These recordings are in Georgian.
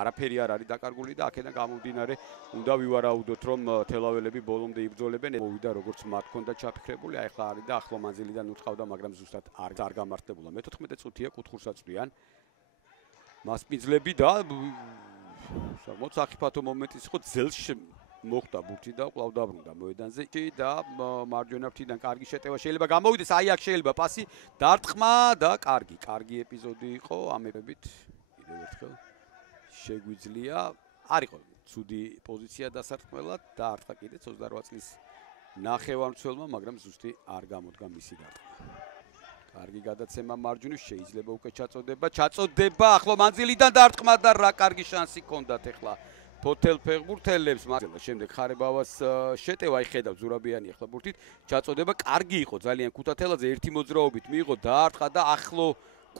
არაფერი არ არის დაკარგული და აქედან გამომდინარე უნდა ვივარაუდოთ რომ თელაველები ბოლომდე იბრძოლებენ. მოვიდა როგორც მათ ჰქონდა ჩაფიქრებული, აი ახლა არის და ახლო მანძილიდან უწყავდა, მაგრამ ზუსტად არ გამართებულა. მე-14 წუთია კუთხურს აწვდიან. მასპინძლები და საკმაოდ საფრთხო მომენტიც იყო ძელში მოხდა ბურთი და კვლავ დაბრუნდა მოედანზე და მარჯვენა ფრთიდან კარგი შეტევა შეიძლება გამოვიდეს. აი აქ შეიძლება პასი დარტყმა და კარგი ეპიზოდი იყო ამ ეპებით. კიდევ ერთხელ შეგვიძლია არ იყო ცუდი პოზიცია დასარტყმელად და არტყა კიდეც 28 წლის ნახევარმცველმა, მაგრამ ზუსტი არ გამოდგა მისი დარტყმა. კარგი გადაცემა მარჯვენის შეიძლება უკვე ჩაწოდება ახლო მანძილიდან დარტყმა და რა კარგი შანსი ჰქონდათ ახლა ფოთელ ფეხბურთელებს. შემდეგ ხარებავას შეტევა იხედავ ზურაბიანი ახლა ბურთით ჩაწოდება კარგი იყო ძალიან ქუთათელაძე ერთი მოძრაობით მიიღო დაარტყა და ახლო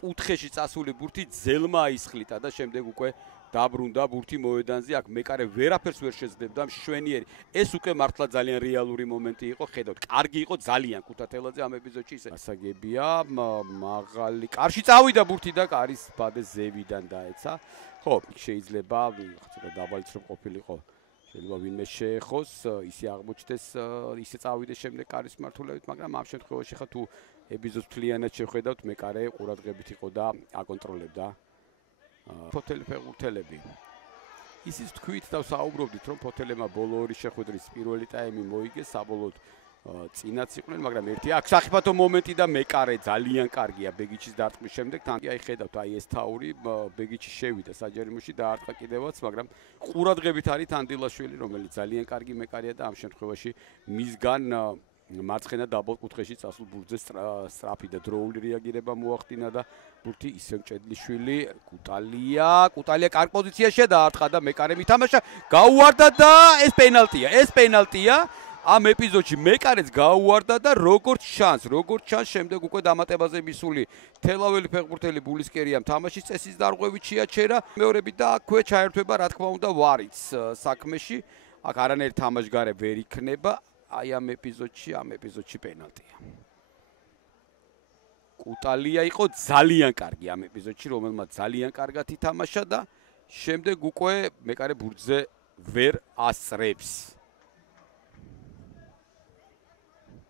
კუთხეში წასული ბურთი ძელმა ისხლითა და შემდეგ უკვე დაბრუნდა ბურთი მოედანზე. აქ მეკარე ვერაფერს ვერ შეძლებდა მშვენიერი. ეს უკვე მართლა ძალიან რეალური მომენტი იყო. ხედავთ, კარგი იყო ძალიან ქუთათელაძე ამ ეპიზოდში ისე. ასაგებია, მაღალი კარში წავიდა ბურთი და კარის ბადე ზევიდან დაეცა. ხო, შეიძლება ცოტა დაბალიც რომ ყოფილიყო. შეიძლება ვინმე შეეხოს, ისე აღმოჩნდეს, ისე წავიდეს შემდეგ კარის მართულებით, მაგრამ ამ შემთხვევაში ხა თუ ეპიზოდს მთლიანად შევხედავთ, მეკარე ყურადღებით იყო და აკონტროლებდა ფოთელი ფეხბურთელები. ისიც თქვით და საუბრობდით, რომ ფოთელებმა ბოლო ორი შეხვედრის პირველი ტაიმი მოიგეს, საბოლოოდ წინაც იყვნენ, მაგრამ ერთი აქ საფრთხო მომენტი და მეკარე ძალიან კარგია ბეგიჩის დარტყმის შემდეგ. თან აი ხედავთ, აი ეს თაური ბეგიჩი შევიდა საჯერიმოში და არტყა კიდევაც, მაგრამ ყურადღებით არის თანდილაშვილი, რომელიც ძალიან კარგი მეკარეა და ამ შემთხვევაში მისგან მარცხენა დაბალ კუთხეში წასულ ბურთზე სწრაფი და დროული რეაგირება მოახდინა და ბურთი ისევ ჭედლიშვილი კუტალია კარგ პოზიციაში დაარტყა და მეკარემ ითამაშა, გაუვარდა და ეს პენალტია. ამ ეპიზოდში მეკარეც გაუვარდა და როგორც ჩანს შემდეგ უკვე დამატებაზე მისული თელაველი ფეხბურთელი ბულისკერიამ თამაშის წესის დარღვევით შეაჩერა მეორები და აქვე ჩაერთვება რა თქმა უნდა ვარიც საქმეში. აქ არანაირი თამაშგარე ვერ იქნება. აი ამ ეპიზოდში პენალტია. კუტალია იყო ძალიან კარგი ამ ეპიზოდში, რომელმაც ძალიან კარგად ითამაშა და შემდეგ უკვე მეკარე ბურთზე ვერ ასწრებს.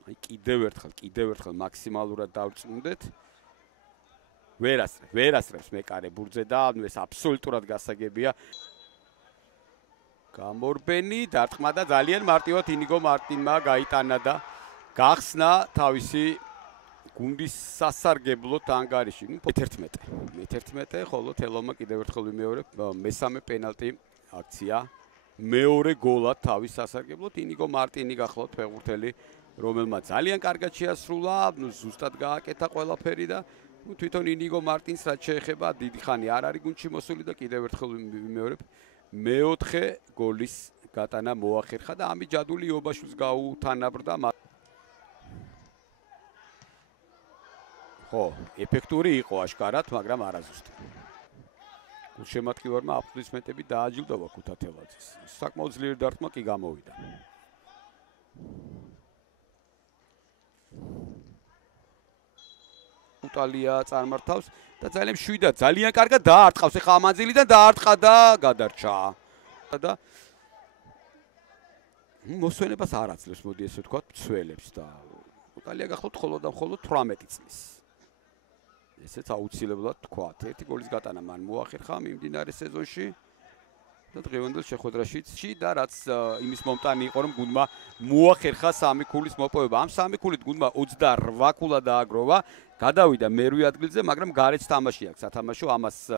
აი კიდევ ერთხელ მაქსიმალურად დავწუნდეთ. ვერ ასწრებს მეკარე ბურთზე და ეს აბსოლუტურად გასაგებია. გამორბენი დარტყმა და ძალიან მარტივად ინიგო მარტინმა გაიტანა და გახსნა თავისი გუნდის სასარგებლოდ ანგარიში. 11, ხოლო თელავმა კიდევ ერთხელ ვიმეორებ, მესამე პენალტი აქცია. მეორე გოლად თავის სასარგებლოდ ინიგო მარტინი გახლავთ ფეხბურთელი, რომელმაც ძალიან კარგად შეასრულა, ზუსტად გააკეთა ყველაფერი და თვითონ ინიგო მარტინს რაც შეეხება, დიდი ხანი არ არის გუნდში მოსული და კიდევ ერთხელ ვიმეორებ, მეოთხე გოლის გატანა მოახერხა და ამით ჯადული იობაშვილს გაუთანაბრდა. ხო, ეფექტური იყო აშკარად, მაგრამ არაზუსტი. გულშემატკივარმა აპლოდისმენტები დააჯილდოვა ქუთათელაძეს. საკმაოდ ძლიერი დარტყმა კი გამოვიდა. კუტალია წარმართავს და ძალიან მშვიდად, ძალიან კარგად დაარტყავს. ეხლა ამანძილიდან დაარტყა და გადარჩა. და მოსვენებას არ აძლევს, მოდი ესე ვთქვათ, მცველებს და კუტალია გახლავთ მხოლოდ 18 წლის. ესეც აუცილებლად თქვათ. ერთი გოლის გატანა მან მოახერხა მიმდინარე სეზონში და დღევანდელ შეხვედრაშიც და რაც იმის მომტანი იყო, რომ გუნდმა მოახერხა 3 ქულის მოპოვება. ამ 3 ქულით გუნდმა 28 ქულა დააგროვა, გადავიდა მერვე ადგილზე, მაგრამ გარეთ თამაში აქვს სათამაშო, ამას